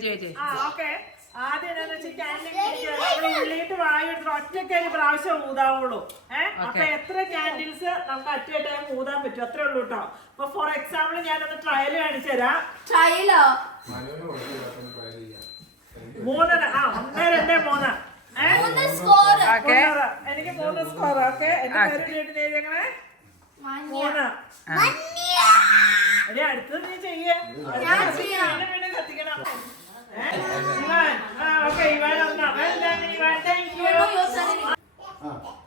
ഉള്ളിട്ട് വായിട്ട് ഒറ്റക്ക് ഒരു പ്രാവശ്യം ഊതാവുള്ളൂ ഏഹ് അപ്പൊ എത്ര ക്യാൻഡിൽസ് നമുക്ക് അറ്റ ടൈം ഊതാൻ പറ്റും അത്രേ ഉള്ളൂ കേട്ടോ അപ്പൊ ഫോർ എക്സാമ്പിൾ ഞാൻ ഒന്ന് ട്രയൽ കാണിച്ചു തരാം മൂന്നര ആ ഒന്ന് രണ്ട് മൂന്ന് എനിക്ക് മൂന്ന് സ്കോർ ഓക്കെ എന്റെ മൂന്ന് അടുത്തത് നീ ചെയ്യേ വീണ്ടും വീണ്ടും കത്തിക്കണം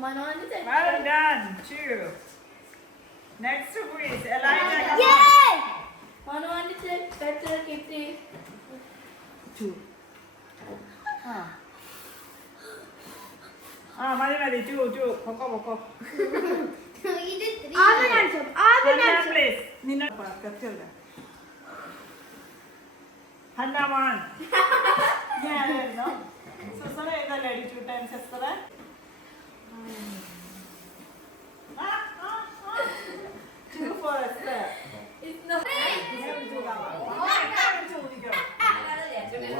Well done, two. Next to who is Elijah? Yay! Yeah. One on the tip, better keep three. Two. Ah, ah Mari Mari, two, two. Poco, poco. so you did three. All the answer, all the answer. Hannah, please. Nina, get to that. Hannah, one. Yeah, no. So, sorry, I'm going to let you two times, sister.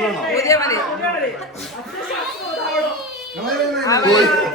我见嘛你。我见嘛你。吓死了，